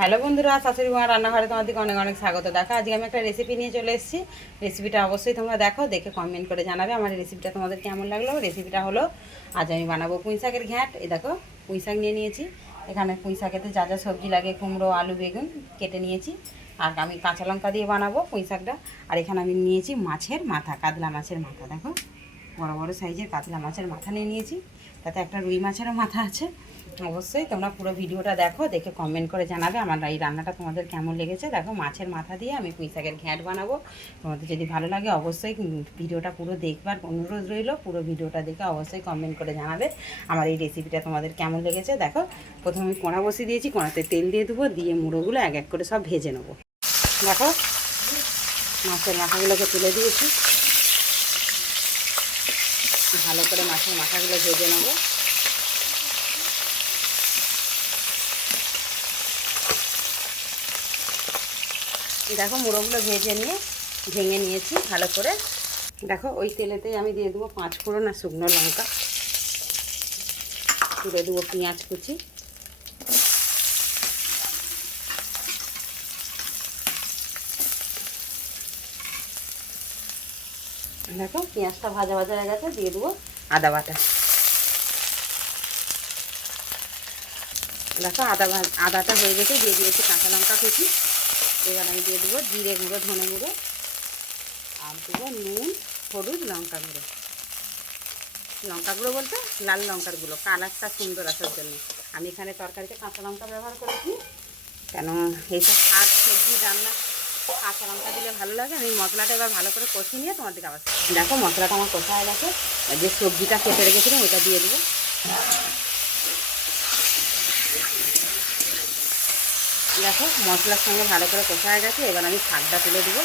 Hello বন্ধুরা, শাশুড়ি মা রান্নাঘরে তোমাদেরকে অনেক অনেক স্বাগত। দেখো আজকে আমি একটা রেসিপি নিয়ে চলে এসেছি। রেসিপিটা অবশ্যই তোমরা দেখো, দেখে কমেন্ট করে জানাবে আমার এই রেসিপিটা তোমাদের কেমন লাগলো। রেসিপিটা হলো আজ আমি বানাবো পুঁই শাকের ঘ্যাঁট। এই দেখো পুঁই শাক নিয়ে নিয়েছি। এখানে পুঁই শাকেতে যা যা সবজি লাগে, কুমড়ো, আলু, বেগুন কেটে নিয়েছি। আর আমি কাঁচা লঙ্কা দিয়ে বানাবো পুঁই শাকটা। আর এখানে আমি নিয়েছি মাছের মাথা, কাতলা মাছের মাথা। দেখো বড় বড় সাইজের কাতলা মাছের মাথা নিয়ে নিয়েছি, তাতে একটা রুই মাছেরও মাথা আছে। অবশ্যই তোমরা পুরো ভিডিওটা দেখো, দেখে কমেন্ট করে জানাবে আমার এই রান্নাটা তোমাদের কেমন লেগেছে। দেখো মাছের মাথা দিয়ে আমি পুঁই শাকের ঘ্যাঁট বানাবো। তোমাদের যদি ভালো লাগে অবশ্যই ভিডিওটা পুরো দেখবার অনুরোধ রইল। পুরো ভিডিওটা দেখে অবশ্যই কমেন্ট করে জানাবে আমার এই রেসিপিটা তোমাদের কেমন লেগেছে। দেখো প্রথমে আমি কড়া বসিয়ে দিয়েছি, কড়াতে তেল দিয়ে দেবো, দিয়ে মুড়োগুলো এক এক করে সব ভেজে নেবো। দেখো মাছের মাথাগুলোকে তুলে দিয়েছি, ভালো করে মাছের মাথাগুলো ভেজে নেবো। দেখো মুড়োগুলো ভেজে নিয়ে ভেঙে নিয়েছি ভালো করে। দেখো ওই তেলেতেই আমি দিয়ে দেবো 5 ফোড়ন আর শুকনো লঙ্কা, তুলে দেবো পেঁয়াজ কুচি, দেখো পেঁয়াজটা ভাজা ভাজা হয়ে গেছে, দিয়ে দেবো আদা বাটা। দেখো আদাটা হয়ে গেছে, দিয়ে দিয়েছি কাঁচা লঙ্কা কুচি। এবার আমি দিয়ে দেবো জিরে গুঁড়ো, ধনে গুঁড়ো, আর দেবো নুন, হলুদ, লঙ্কা গুঁড়ো। লঙ্কা গুঁড়ো বলতে লাল লঙ্কার গুঁড়ো, কালারটা সুন্দর আসার জন্য। আমি এখানে তরকারিতে কাঁচা লঙ্কা ব্যবহার করেছি, কেন এইসব শাক সবজি রান্না কাঁচা লঙ্কা দিলে ভালো লাগে। আমি মশলাটা এবার ভালো করে কষিয়ে নিয়ে তোমাদেরকে আবার দেখো মশলাটা আমার কষা হয়ে গেছে। যে সবজিটা কেটে রেখেছিলাম ওটা দিয়ে দেবো। দেখো মশলার সঙ্গে ভালো করে কষা হয়ে গেছে, এবার আমি শাকটা তুলে দেবো।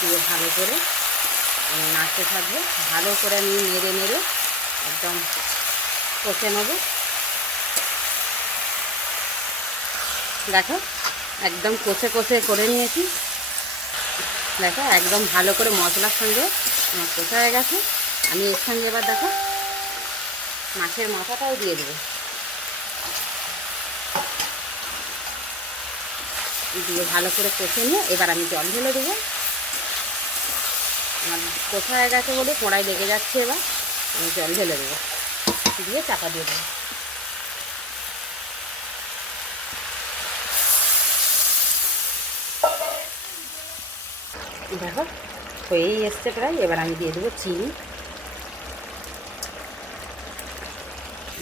দিয়ে ভালো করে নাড়তে থাকবো, ভালো করে আমি নেড়ে নেড়ে একদম কষে নেবো। দেখো একদম কষে কষে করে নিয়েছি। দেখো একদম ভালো করে মশলার সঙ্গে আমার কষা হয়ে গেছে। আমি এর সঙ্গে এবার দেখো মাছের মাথাটাও দিয়ে দেবো, দিয়ে ভালো করে কষে নিয়ে এবার আমি জল ঢেলে দেবো। আমার কষা হয়ে গেছে বলে কড়াই লেগে যাচ্ছে, এবার আমি জল ঢেলে দেবো, দিয়ে চাপা দিয়ে দেবো। দেখো হয়েই এসছে প্রায়, এবার আমি দিয়ে দেবো চিনি।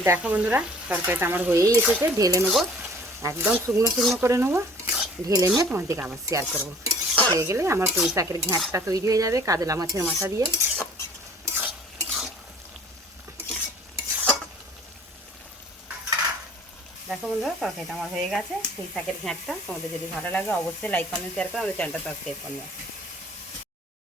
দেখো বন্ধুরা তরকারিটা আমার হয়েই এসেছে, ঢেলে নেবো, একদম শুকনো শুকনো করে নেবো। ঢেলে নিয়ে তোমার দিকে আবার শেয়ার করবো। হয়ে গেলে আমার পুঁই শাকের ঘ্যাঁটটা তৈরি হয়ে যাবে কাতলা মাছের মাথা দিয়ে। দেখো বন্ধুরা তরকারিটা আমার হয়ে গেছে পুঁই শাকের ঘ্যাঁটটা। তোমাদের যদি ভালো লাগে অবশ্যই লাইক কমেন্ট শেয়ার করে আমাদের চ্যানেলটা সাবস্ক্রাইব করবে।